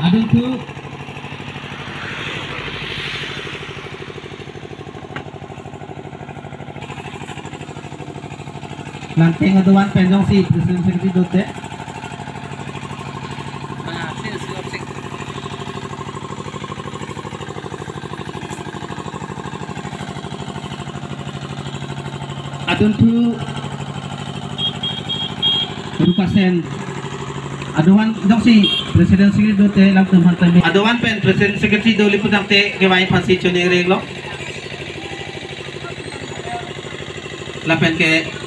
Adun tu Lanteng aduan penjong si Presiden Sekretari Dote. Adun tu Rukasen aduan dong si Presiden Sekretari Dote lang tumhantan aduan pen Presiden Sekretari Doli pudang te kewai pasi chuni reglo lapen ke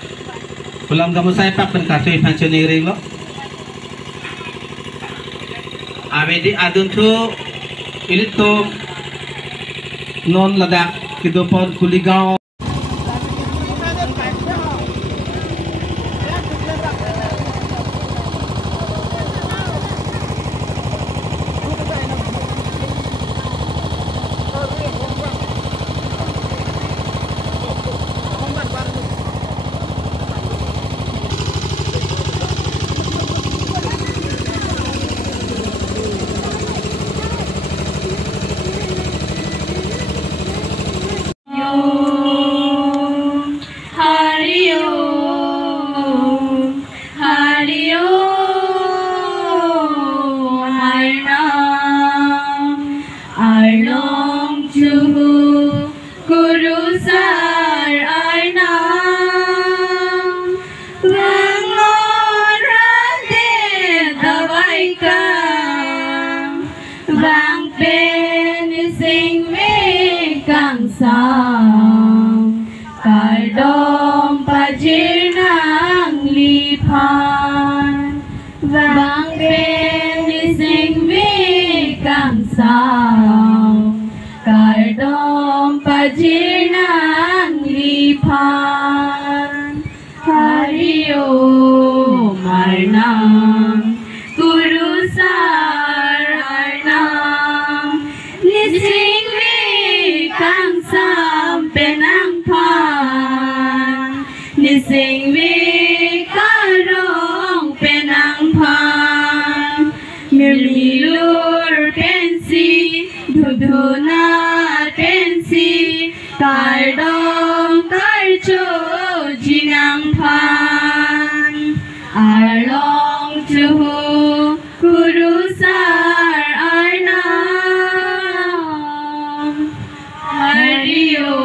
Pulang kamu saya pak pengkasih pensiunering lo. Abedi adun tu ini tu non ladak kehidupan kuligau. Kardom pajir nang lipan Bang ben sing vi kang sao Kardom pajir nang lipan Hariyo marnam kurusar arnam Nising vi kang sam penang pan Nising vi karong penang pan Mililur pensi Duduna pensi Kardom karcho jinang pan Arlong tuhu kurusar arnam Hariyo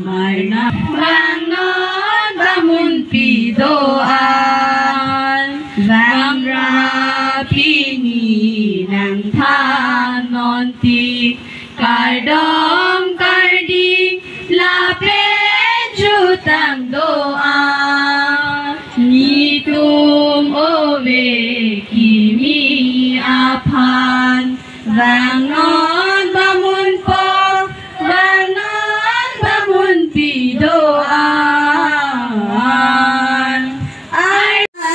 marnam Bangon bangun pidoan Bang rapini nang tanonti Kardom kardi lapen jutang doa Nitum ove kimi apan Bangon bangun po Bangon bangun pidoan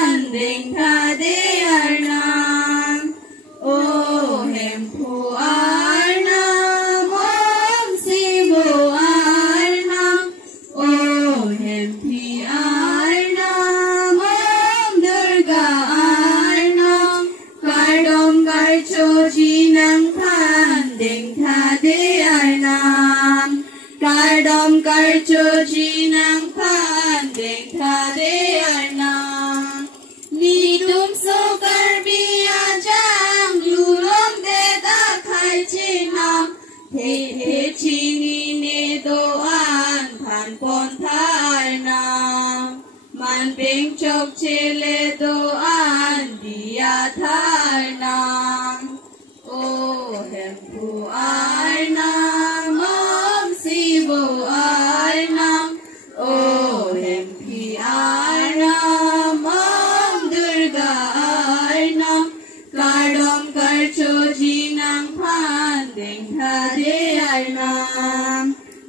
Anding kade arnam Oh hempu arnam Om sibu arnam Oh hempi arnam Om durga arnam Kardom karcho jinang panding kade arnam Kardom karcho jinang panding kade arnam Nitum so karbiya jang lulom deda khai chinam He he chini ne doan pan pon thar nam Man ping chok chele doan dia thar nam Oh hempu arnam Om sibo arnam Oh hempi arnam Om durga arnam Kardom karcho jinang panding kade arnam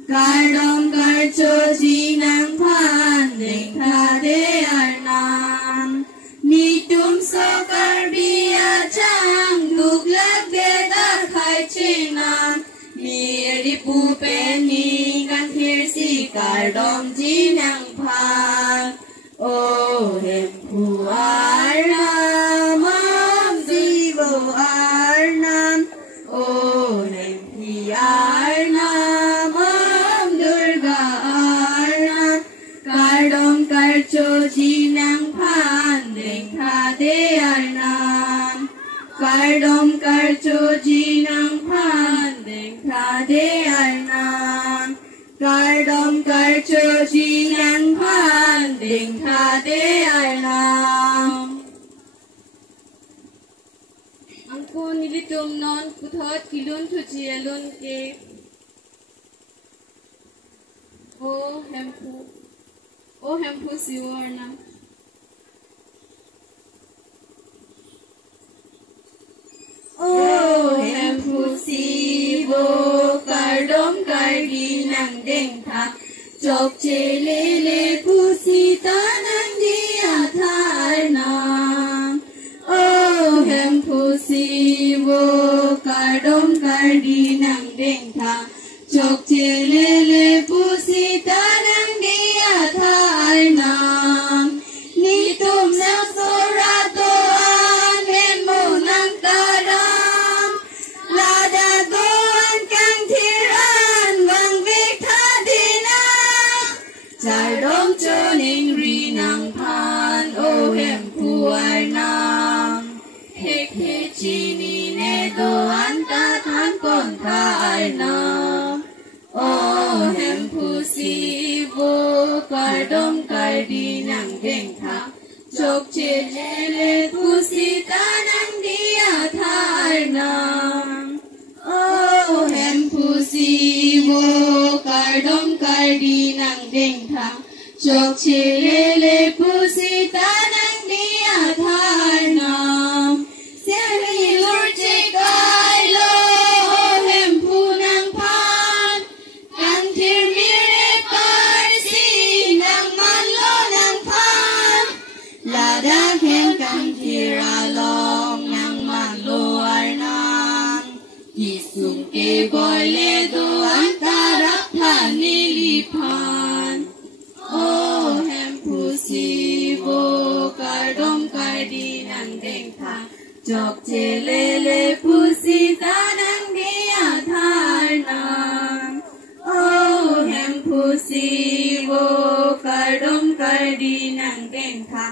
Kardom karcho jinang panding kade arnam Nitum so karbiya Cardom carchoji nang pan deng thade arnam. Cardom carchoji nang pan deng thade arnam. Angko nilitum non puthot kilun thuji alun ke. O hempu siwarna. O hempu siwo cardom cardi nang deng tha. Chok chelele pusita nang dia tharna. O hempu siwo cardom cardi nang deng tha. Chok chelele pusita nang dia tharna. Nitum nang sorato anen mo nang karam. Lada goan kang thiran wang vek thadina. Chardom choning ri nang pan o hempu arnam. Hek he chini ne doan ta than kon tha arnam. O hempu siwo cardom cardi nang deng tha. Chok chelele pusita nang dia tharnam. O hempu siwo cardom cardi nang deng tha. Chok chelele pusita nang dia tharnam. Semi lurche kailo o hempu nang pan. Kang thir mire parsi nang manlo nang pan. Lada khen kang thir along nang manlo arnam. Kisung ke boy le do antarap thani lipan. O hempu siwo cardom cardi nang deng tha. Chok chelele pusita nang dia tharnam. O hempu siwo cardom cardi nang deng tha.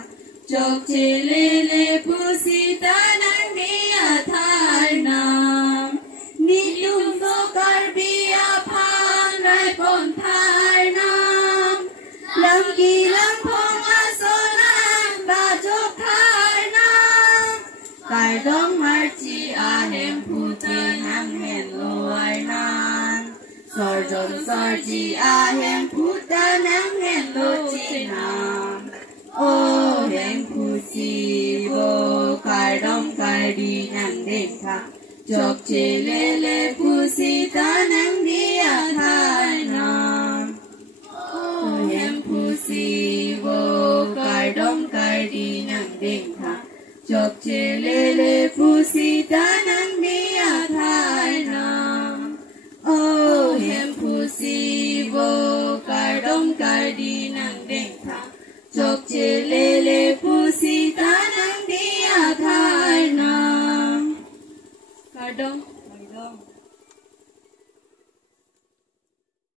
Chok chelele pusita nang dia tharnam. Nitum so karbia phan rai pon tharnam. Lam ki lam phong asonan ba chok tharnam. Cardom marchi ahem puti nang hen lo arnan. Sorjon sorji ahem puta nang hen lo chinam. O hempu siwo cardom cardi nang deng tha. Chok chelele pusita nang dia tharnam. O hempu siwo cardom cardi nang deng tha. Chok chelele pusita nang dia tharnam. O hempu siwo cardom cardi nang deng tha. Chok chelele